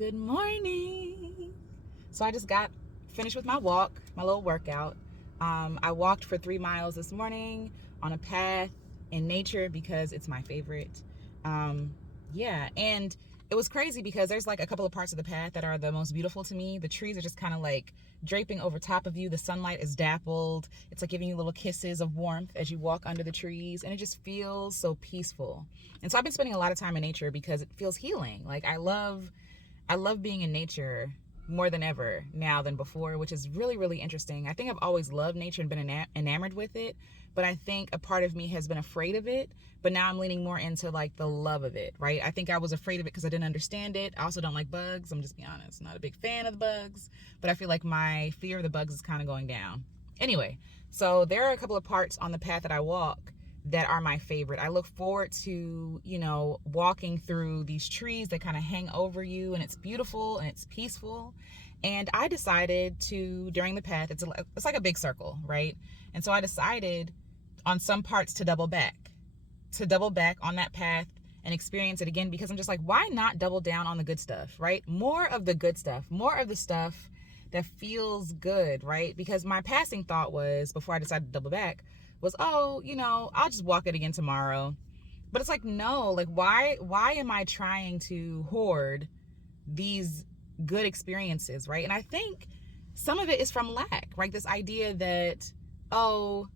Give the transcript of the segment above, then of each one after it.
Good morning. So I just got finished with my walk, my little workout. I walked for 3 miles this morning on a path in nature because it's my favorite. Um, yeah, and it was crazy because there's like a couple of parts of the path that are the most beautiful to me. The trees are just kind of like draping over top of you. The sunlight is dappled. It's like giving you little kisses of warmth as you walk under the trees, and it just feels so peaceful. And so I've been spending a lot of time in nature because it feels healing. Like I love being in nature more than ever now than before, which is really, really interesting. I think I've always loved nature and been enamored with it, but I think a part of me has been afraid of it. But now I'm leaning more into like the love of it, right? I think I was afraid of it because I didn't understand it. I also don't like bugs. I'm just being honest, not a big fan of the bugs, but I feel like my fear of the bugs is kind of going down. Anyway, so there are a couple of parts on the path that I walk that are my favorite. I look forward to, walking through these trees that kind of hang over you, and it's beautiful and it's peaceful. And I decided to, during the path, it's like a big circle, right? And so I decided on some parts to double back on that path and experience it again, because I'm just like, why not double down on the good stuff, right? More of the good stuff, more of the stuff that feels good, right? Because my passing thought was, before I decided to double back, was, oh, I'll just walk it again tomorrow. But it's like, no, like why am I trying to hoard these good experiences, right? And I think some of it is from lack, right? This idea that, oh,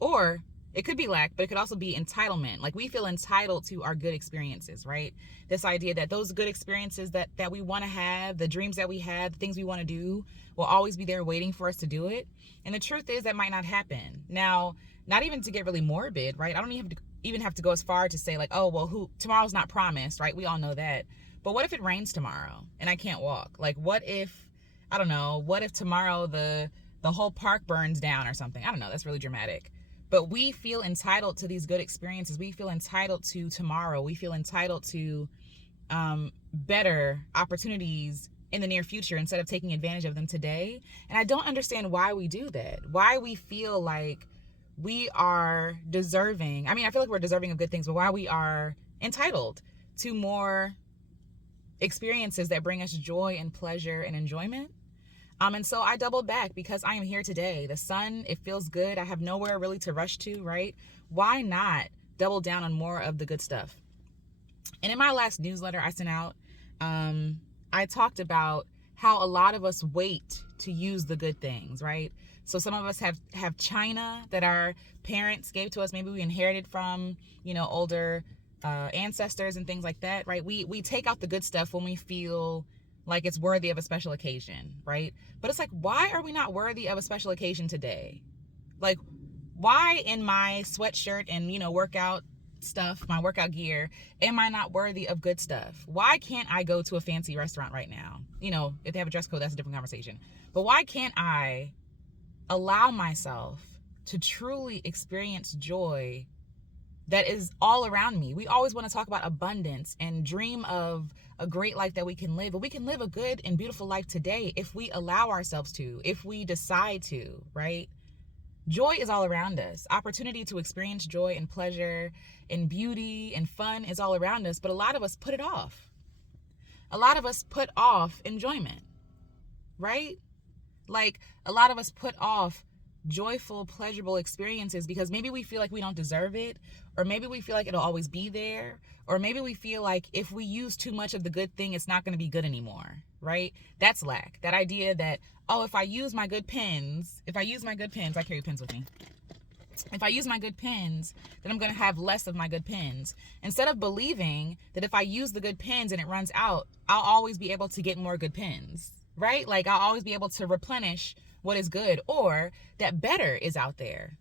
or it could be lack, but it could also be entitlement. Like we feel entitled to our good experiences, right? This idea that those good experiences that we want to have, the dreams that we have, the things we want to do, will always be there waiting for us to do it. And the truth is that might not happen. Now, not even to get really morbid, right? I don't even have to go as far to say like, oh, well, tomorrow's not promised, right? We all know that. But what if it rains tomorrow and I can't walk? Like what if, I don't know, what if tomorrow the whole park burns down or something? I don't know, that's really dramatic. But we feel entitled to these good experiences. We feel entitled to tomorrow. We feel entitled to better opportunities in the near future instead of taking advantage of them today. And I don't understand why we do that. Why we feel like we are deserving. I mean, I feel like we're deserving of good things, but why we are entitled to more experiences that bring us joy and pleasure and enjoyment. And so I doubled back because I am here today. The sun, it feels good. I have nowhere really to rush to, right? Why not double down on more of the good stuff? And in my last newsletter I sent out, I talked about how a lot of us wait to use the good things, right? So some of us have china that our parents gave to us. Maybe we inherited from, older ancestors and things like that, right? We take out the good stuff when we feel like it's worthy of a special occasion, right? But it's like, why are we not worthy of a special occasion today? Like, why in my sweatshirt and, workout stuff, my workout gear, am I not worthy of good stuff? Why can't I go to a fancy restaurant right now? If they have a dress code, that's a different conversation. But why can't I allow myself to truly experience joy that is all around me? We always want to talk about abundance and dream of a great life that we can live, but we can live a good and beautiful life today if we allow ourselves to, if we decide to, right? Joy is all around us. Opportunity to experience joy and pleasure and beauty and fun is all around us, but a lot of us put it off. A lot of us put off enjoyment, right? Like a lot of us put off joyful, pleasurable experiences because maybe we feel like we don't deserve it, or maybe we feel like it'll always be there, or maybe we feel like if we use too much of the good thing, it's not going to be good anymore, right? That's lack. That idea that, oh, if I use my good pens, I carry pens with me. If I use my good pens, then I'm going to have less of my good pens. Instead of believing that if I use the good pens and it runs out, I'll always be able to get more good pens, right? Like I'll always be able to replenish what is good, or that better is out there.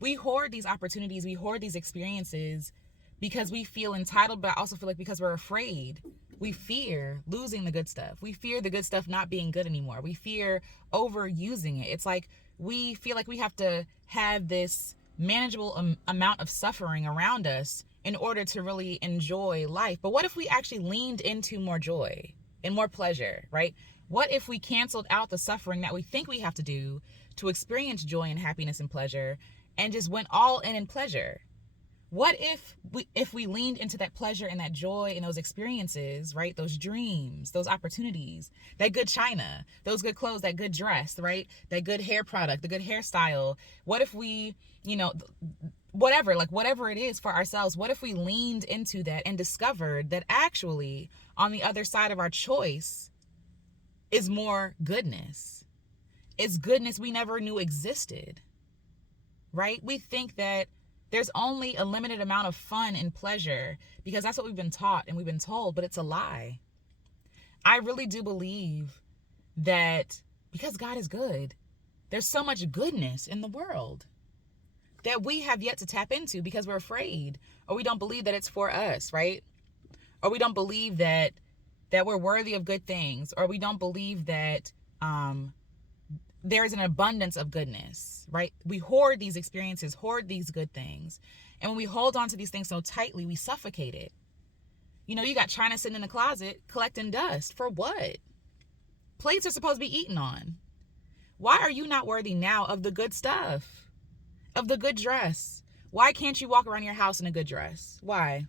We hoard these opportunities, we hoard these experiences because we feel entitled, but I also feel like because we're afraid. We fear losing the good stuff. We fear the good stuff not being good anymore. We fear overusing it. It's like we feel like we have to have this manageable amount of suffering around us in order to really enjoy life. But what if we actually leaned into more joy and more pleasure, right? What if we canceled out the suffering that we think we have to do to experience joy and happiness and pleasure and just went all in pleasure? What if we leaned into that pleasure and that joy and those experiences, right? Those dreams, those opportunities, that good china, those good clothes, that good dress, right? That good hair product, the good hairstyle. What if we, whatever it is for ourselves, what if we leaned into that and discovered that actually on the other side of our choice is more goodness? It's goodness we never knew existed, right? We think that there's only a limited amount of fun and pleasure because that's what we've been taught and we've been told, but it's a lie. I really do believe that because God is good, there's so much goodness in the world that we have yet to tap into because we're afraid, or we don't believe that it's for us, right? Or we don't believe that we're worthy of good things, or we don't believe that there is an abundance of goodness, right? We hoard these experiences, hoard these good things. And when we hold on to these things so tightly, we suffocate it. You got china sitting in the closet collecting dust. For what? Plates are supposed to be eaten on. Why are you not worthy now of the good stuff? Of the good dress? Why can't you walk around your house in a good dress? Why?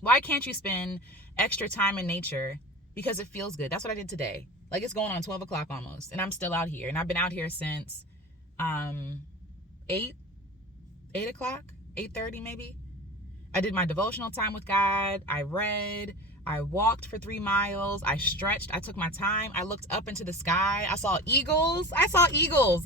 Why can't you spend extra time in nature because it feels good? That's what I did today. Like, it's going on 12 o'clock almost, and I'm still out here. And I've been out here since 8 o'clock, 8:30 maybe. I did my devotional time with God. I read. I walked for 3 miles. I stretched. I took my time. I looked up into the sky. I saw eagles.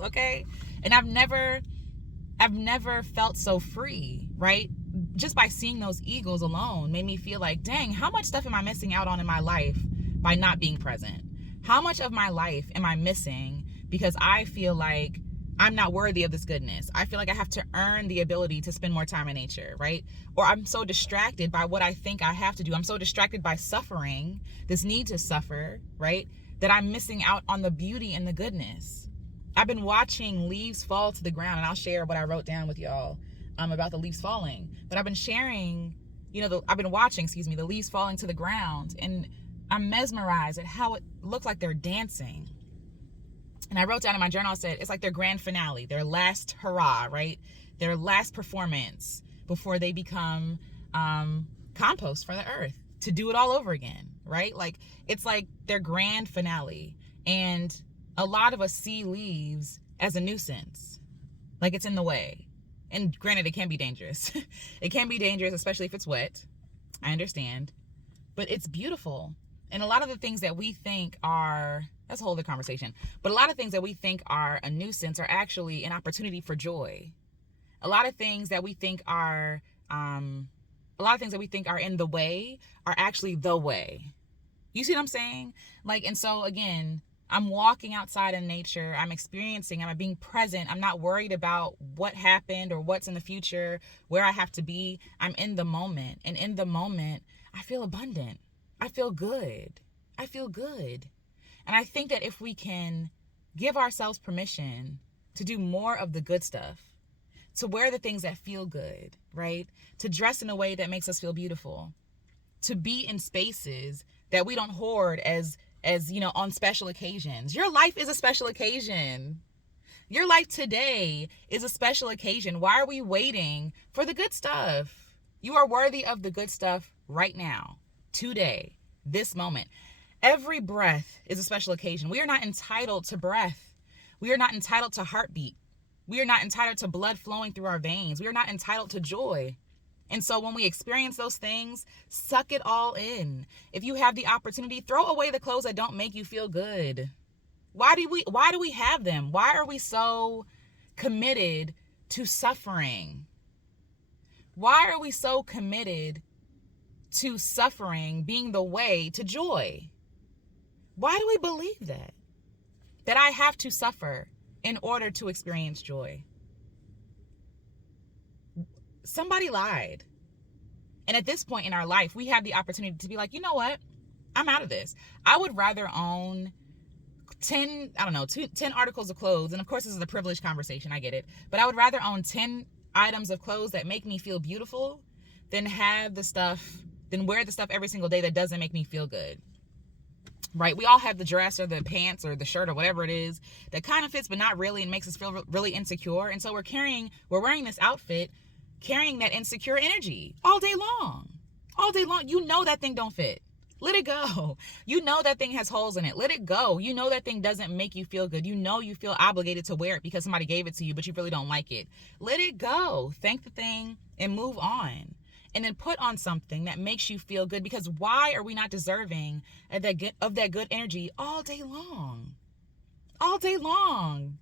Okay? And I've never felt so free, right? Just by seeing those eagles alone made me feel like, dang, how much stuff am I missing out on in my life by not being present? How much of my life am I missing because I feel like I'm not worthy of this goodness? I feel like I have to earn the ability to spend more time in nature, right? Or I'm so distracted by what I think I have to do. I'm so distracted by suffering, this need to suffer, right? That I'm missing out on the beauty and the goodness. I've been watching leaves fall to the ground, and I'll share what I wrote down with y'all about the leaves falling. But I've been sharing, I've been watching, the leaves falling to the ground, and I'm mesmerized at how it looks like they're dancing. And I wrote down in my journal, I said, it's like their grand finale, their last hurrah, right? Their last performance before they become compost for the earth to do it all over again, right? Like, it's like their grand finale. And a lot of us see leaves as a nuisance, like it's in the way. And granted, it can be dangerous. It can be dangerous, especially if it's wet. I understand. But it's beautiful. And a lot of the things that we think are, that's a whole other conversation, but a lot of things that we think are a nuisance are actually an opportunity for joy. A lot of things that we think are in the way are actually the way. You see what I'm saying? Like, and so again, I'm walking outside in nature. I'm experiencing, I'm being present. I'm not worried about what happened or what's in the future, where I have to be. I'm in the moment. And in the moment, I feel abundant. I feel good. And I think that if we can give ourselves permission to do more of the good stuff, to wear the things that feel good, right? To dress in a way that makes us feel beautiful, to be in spaces that we don't hoard as on special occasions. Your life is a special occasion. Your life today is a special occasion. Why are we waiting for the good stuff? You are worthy of the good stuff right now, today, this moment. Every breath is a special occasion. We are not entitled to breath. We are not entitled to heartbeat. We are not entitled to blood flowing through our veins. We are not entitled to joy. And so when we experience those things, suck it all in. If you have the opportunity, throw away the clothes that don't make you feel good. Why do we have them? Why are we so committed to suffering? Why are we so committed to suffering being the way to joy? Why do we believe that? That I have to suffer in order to experience joy? Somebody lied. And at this point in our life, we have the opportunity to be like, you know what? I'm out of this. I would rather own 10 articles of clothes. And of course, this is a privileged conversation. I get it. But I would rather own 10 items of clothes that make me feel beautiful than wear the stuff every single day that doesn't make me feel good. Right? We all have the dress or the pants or the shirt or whatever it is that kind of fits, but not really, and makes us feel really insecure. And so we're wearing this outfit carrying that insecure energy all day long. All day long. You know that thing don't fit. Let it go. You know that thing has holes in it. Let it go. You know that thing doesn't make you feel good. You know you feel obligated to wear it because somebody gave it to you, but you really don't like it. Let it go. Thank the thing and move on. And then put on something that makes you feel good, because why are we not deserving of that good energy all day long? All day long.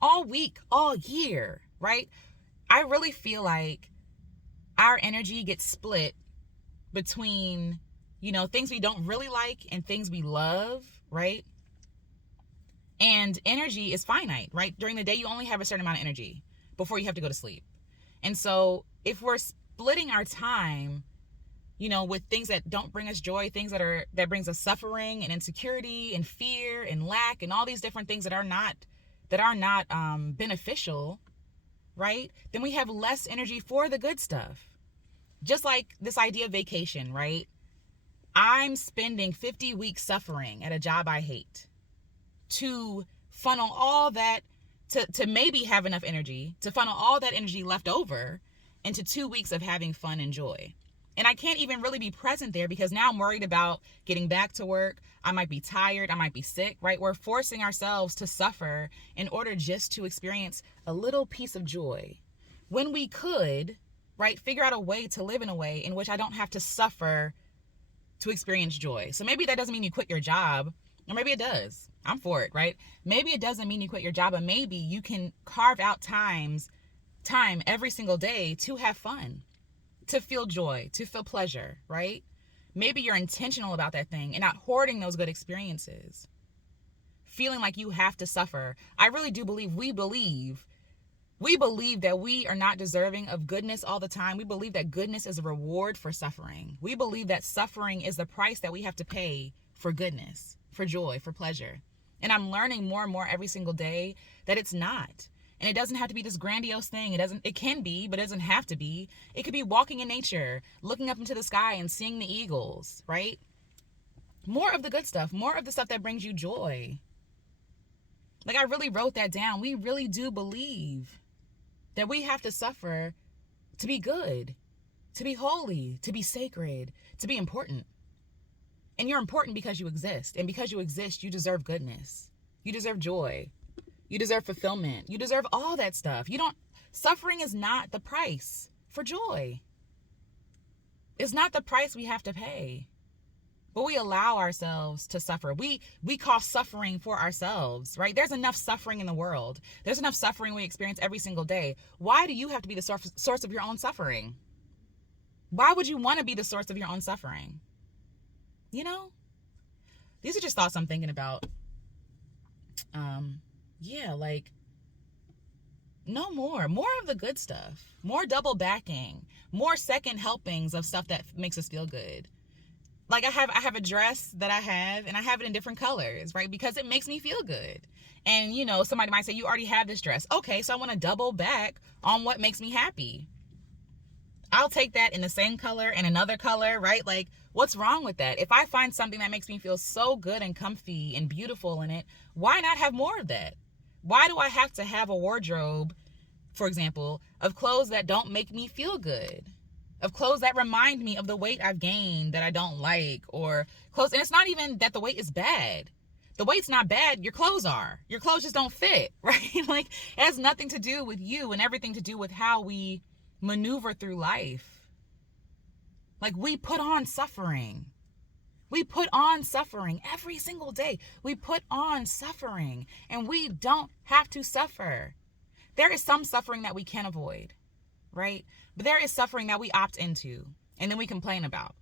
All week, all year, right? I really feel like our energy gets split between, things we don't really like and things we love, right? And energy is finite, right? During the day, you only have a certain amount of energy before you have to go to sleep. And so if we're splitting our time, with things that don't bring us joy, things that brings us suffering and insecurity and fear and lack and all these different things that are not beneficial, right? Then we have less energy for the good stuff. Just like this idea of vacation, right? I'm spending 50 weeks suffering at a job I hate to funnel all that, to maybe have enough energy, to funnel all that energy left over into 2 weeks of having fun and joy. And I can't even really be present there because now I'm worried about getting back to work. I might be tired. I might be sick, right? We're forcing ourselves to suffer in order just to experience a little piece of joy. When we could, right, figure out a way to live in a way in which I don't have to suffer to experience joy. So maybe that doesn't mean you quit your job, or maybe it does. I'm for it, right? Maybe it doesn't mean you quit your job, but maybe you can carve out time every single day to have fun, to feel joy, to feel pleasure, right? Maybe you're intentional about that thing and not hoarding those good experiences, feeling like you have to suffer. I really do believe we believe that we are not deserving of goodness all the time. We believe that goodness is a reward for suffering. We believe that suffering is the price that we have to pay for goodness, for joy, for pleasure. And I'm learning more and more every single day that it's not. And it doesn't have to be this grandiose thing. It can be, but it doesn't have to be. It could be walking in nature, looking up into the sky and seeing the eagles, right? More of the good stuff, more of the stuff that brings you joy. Like, I really wrote that down. We really do believe that we have to suffer to be good, to be holy, to be sacred, to be important. And you're important because you exist. And because you exist, you deserve goodness. You deserve joy. You deserve fulfillment. You deserve all that stuff. Suffering is not the price for joy. It's not the price we have to pay. But we allow ourselves to suffer. We cause suffering for ourselves, right? There's enough suffering in the world. There's enough suffering we experience every single day. Why do you have to be the source of your own suffering? Why would you want to be the source of your own suffering? These are just thoughts I'm thinking about. No more of the good stuff, more double backing, more second helpings of stuff that makes us feel good. Like I have a dress that I have, and I have it in different colors, right? Because it makes me feel good. And somebody might say, you already have this dress. Okay, so I want to double back on what makes me happy. I'll take that in the same color and another color, right? Like, what's wrong with that? If I find something that makes me feel so good and comfy and beautiful in it, why not have more of that? Why do I have to have a wardrobe, for example, of clothes that don't make me feel good? Of clothes that remind me of the weight I've gained that I don't like, or clothes, and it's not even that the weight is bad. The weight's not bad, your clothes are. Your clothes just don't fit, right? Like, it has nothing to do with you and everything to do with how we maneuver through life. Like, we put on suffering. We put on suffering every single day. We put on suffering, and we don't have to suffer. There is some suffering that we can avoid, right? But there is suffering that we opt into and then we complain about.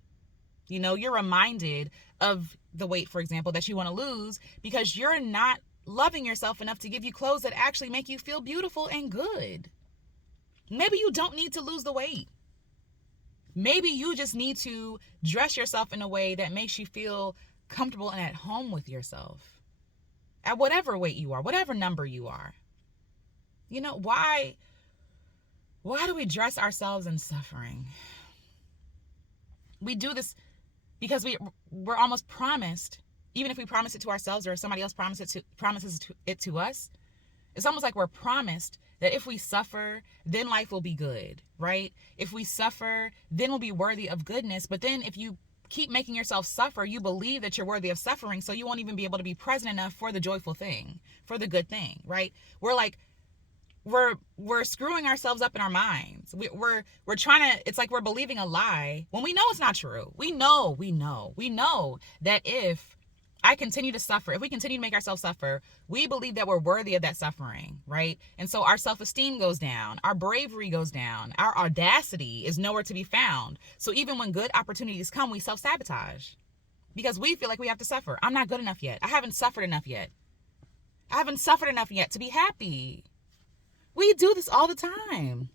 You're reminded of the weight, for example, that you want to lose because you're not loving yourself enough to give you clothes that actually make you feel beautiful and good. Maybe you don't need to lose the weight. Maybe you just need to dress yourself in a way that makes you feel comfortable and at home with yourself. At whatever weight you are, whatever number you are. Why do we dress ourselves in suffering? We do this because we're almost promised, even if we promise it to ourselves or if somebody else promises it to us, It's almost like we're promised that if we suffer, then life will be good, right? If we suffer, then we'll be worthy of goodness. But then if you keep making yourself suffer, you believe that you're worthy of suffering, so you won't even be able to be present enough for the joyful thing, for the good thing, right? We're screwing ourselves up in our minds. We're trying to, it's like we're believing a lie when we know it's not true. We know that if I continue to suffer, if we continue to make ourselves suffer, we believe that we're worthy of that suffering, right? And so our self-esteem goes down, our bravery goes down, our audacity is nowhere to be found. So even when good opportunities come, we self-sabotage because we feel like we have to suffer. I'm not good enough yet. I haven't suffered enough yet. I haven't suffered enough yet to be happy. We do this all the time.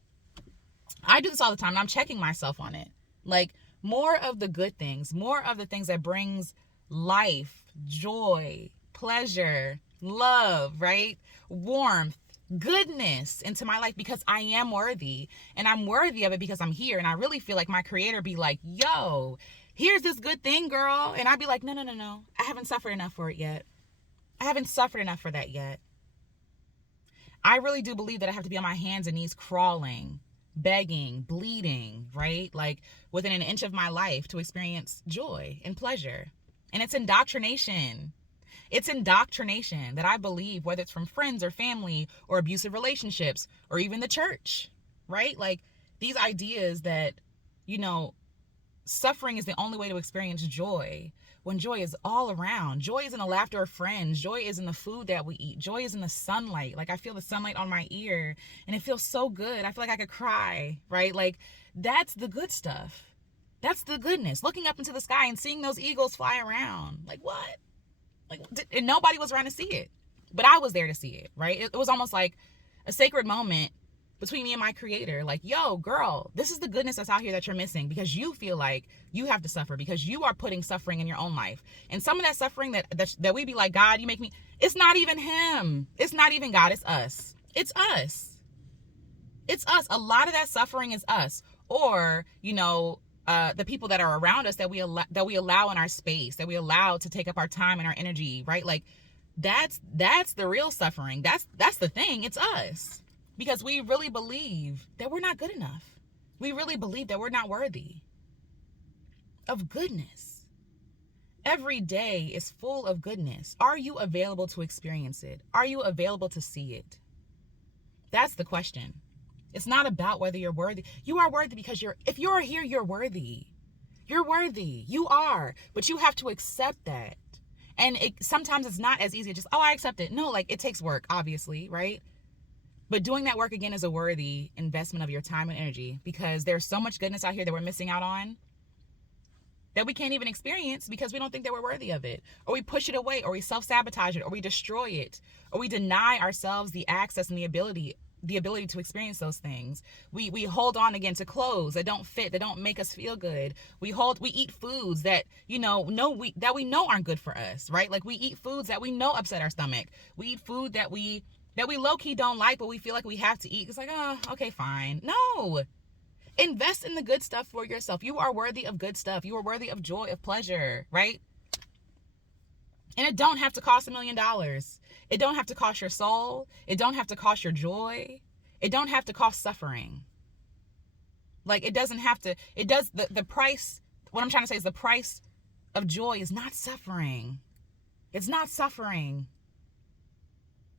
I do this all the time, and I'm checking myself on it. Like, more of the good things, more of the things that brings life, joy, pleasure, love, right? Warmth, goodness into my life, because I am worthy, and I'm worthy of it because I'm here. And I really feel like my creator be like, yo, here's this good thing, girl. And I'd be like, no. I haven't suffered enough for it yet. I haven't suffered enough for that yet. I really do believe that I have to be on my hands and knees crawling, begging, bleeding, right? Like within an inch of my life to experience joy and pleasure. And it's indoctrination. It's indoctrination that I believe, whether it's from friends or family or abusive relationships or even the church, right? Like these ideas that, suffering is the only way to experience joy, when joy is all around. Joy is in the laughter of friends. Joy is in the food that we eat. Joy is in the sunlight. Like I feel the sunlight on my ear and it feels so good. I feel like I could cry, right? Like that's the good stuff. That's the goodness. Looking up into the sky and seeing those eagles fly around. Like what? And nobody was around to see it, but I was there to see it, right? It was almost like a sacred moment between me and my creator. Like, yo, girl, this is the goodness that's out here that you're missing because you feel like you have to suffer because you are putting suffering in your own life. And some of that suffering that we be like, God, you make me, it's not even him. It's not even God. It's us. It's us. It's us. A lot of that suffering is us. Or, the people that are around us that we allow in our space, that we allow to take up our time and our energy, right? Like that's the real suffering. That's the thing. It's us. Because we really believe that we're not good enough. We really believe that we're not worthy of goodness. Every day is full of goodness. Are you available to experience it? Are you available to see it? That's the question. It's not about whether you're worthy. You are worthy because if you're here, you're worthy. You're worthy. You are. But you have to accept that. And sometimes it's not as easy as just, I accept it. No, it takes work, obviously, right? But doing that work again is a worthy investment of your time and energy because there's so much goodness out here that we're missing out on that we can't even experience because we don't think that we're worthy of it. Or we push it away, or we self-sabotage it, or we destroy it, or we deny ourselves the access and the ability to experience those things. We hold on again to clothes that don't fit, that don't make us feel good. We eat foods that we know aren't good for us, right? Like we eat foods that we know upset our stomach. We eat food that we low-key don't like, but we feel like we have to eat. It's like, oh, okay, fine. No. Invest in the good stuff for yourself. You are worthy of good stuff. You are worthy of joy, of pleasure, right? And it don't have to cost $1 million. It don't have to cost your soul. It don't have to cost your joy. It don't have to cost suffering. Like it doesn't have to, it does, the price, what I'm trying to say is the price of joy is not suffering. It's not suffering.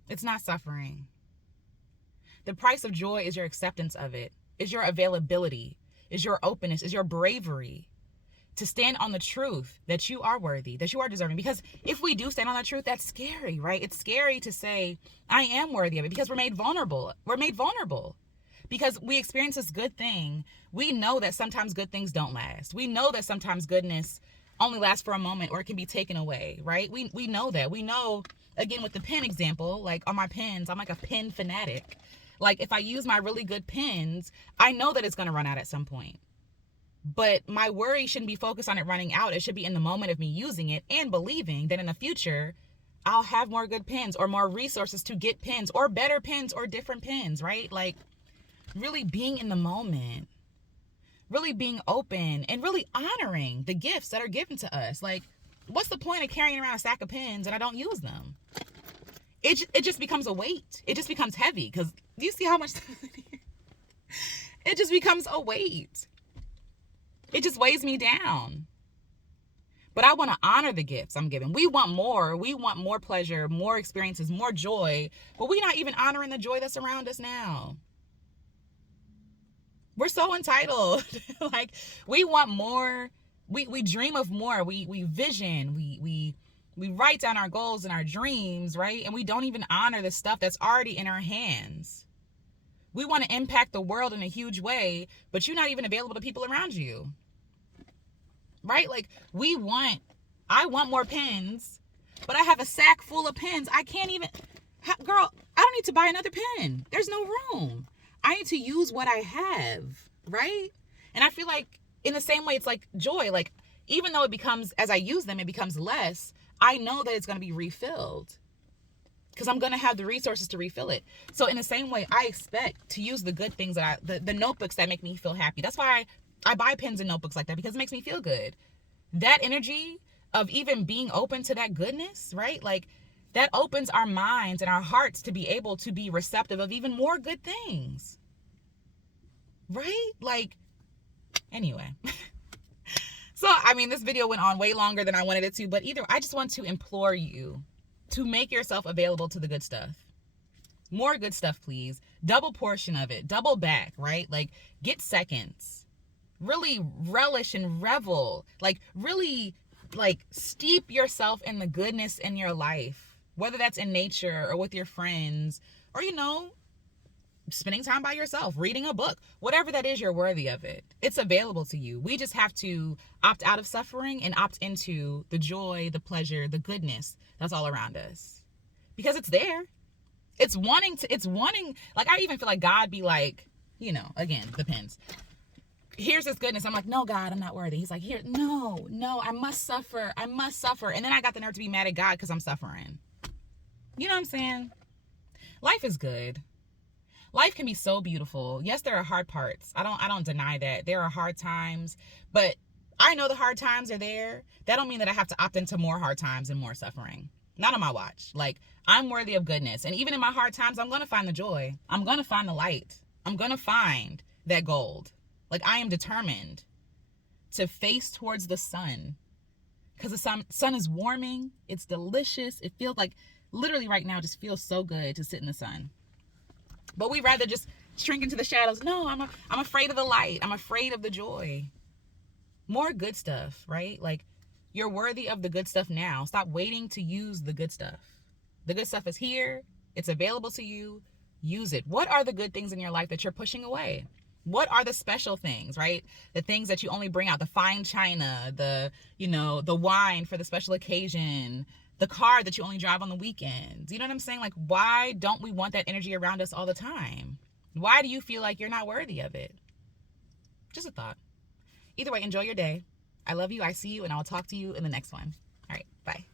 It's not suffering. The price of joy is your acceptance of it, is your availability, is your openness, is your bravery to stand on the truth that you are worthy, that you are deserving. Because if we do stand on that truth, that's scary, right? It's scary to say, I am worthy of it because we're made vulnerable. We're made vulnerable because we experience this good thing. We know that sometimes good things don't last. We know that sometimes goodness only lasts for a moment or it can be taken away, right? We know that. We know, again, with the pen example, like on my pens, I'm like a pen fanatic. Like if I use my really good pens, I know that it's going to run out at some point. But my worry shouldn't be focused on it running out. It should be in the moment of me using it and believing that in the future, I'll have more good pens or more resources to get pens or better pens or different pens, right? Like really being in the moment, really being open and really honoring the gifts that are given to us. Like, what's the point of carrying around a stack of pens and I don't use them? it just becomes a weight. It just becomes heavy, because do you see how much stuff is in here? It just becomes a weight. It just weighs me down. But I want to honor the gifts I'm given. We want more. We want more pleasure, more experiences, more joy. But we're not even honoring the joy that's around us now. We're so entitled. Like, we want more. We dream of more. We vision. We write down our goals and our dreams, right? And we don't even honor the stuff that's already in our hands. We want to impact the world in a huge way, but you're not even available to people around you. Right? Like, I want more pens, but I have a sack full of pens. I can't even, girl, I don't need to buy another pen. There's no room. I need to use what I have, right? And I feel like in the same way, it's like joy. Like, even though it becomes, as I use them, it becomes less, I know that it's going to be refilled, because I'm going to have the resources to refill it. So in the same way, I expect to use the good things that the notebooks that make me feel happy. That's why I buy pens and notebooks like that, because it makes me feel good. That energy of even being open to that goodness, right? Like, that opens our minds and our hearts to be able to be receptive of even more good things. Right? Like, anyway. So, I mean, this video went on way longer than I wanted it to, but I just want to implore you to make yourself available to the good stuff. More good stuff, please. Double portion of it. Double back, right? Like, get seconds. Really relish and revel. Like, really, like, steep yourself in the goodness in your life. Whether that's in nature or with your friends, or, spending time by yourself, reading a book, whatever that is, you're worthy of it. It's available to you. We just have to opt out of suffering and opt into the joy, the pleasure, the goodness that's all around us, because it's there. It's wanting, like, I even feel like God be like, again, the pens. Here's this goodness. I'm like, no, God, I'm not worthy. He's like, here, no, I must suffer. And then I got the nerve to be mad at God because I'm suffering. You know what I'm saying? Life is good. Life can be so beautiful. Yes, there are hard parts. I don't deny that. There are hard times, but I know the hard times are there. That don't mean that I have to opt into more hard times and more suffering. Not on my watch. Like, I'm worthy of goodness. And even in my hard times, I'm going to find the joy. I'm going to find the light. I'm going to find that gold. Like, I am determined to face towards the sun, because the sun is warming. It's delicious. It feels like, literally right now, just feels so good to sit in the sun. But we rather just shrink into the shadows. No, I'm afraid of the light. I'm afraid of the joy. More good stuff, right? Like, you're worthy of the good stuff now. Stop waiting to use the good stuff. The good stuff is here. It's available to you. Use it. What are the good things in your life that you're pushing away? What are the special things, right? The things that you only bring out, the fine china, the wine for the special occasion, the car that you only drive on the weekends. You know what I'm saying? Like, why don't we want that energy around us all the time? Why do you feel like you're not worthy of it? Just a thought. Either way, enjoy your day. I love you. I see you, and I'll talk to you in the next one. All right. Bye.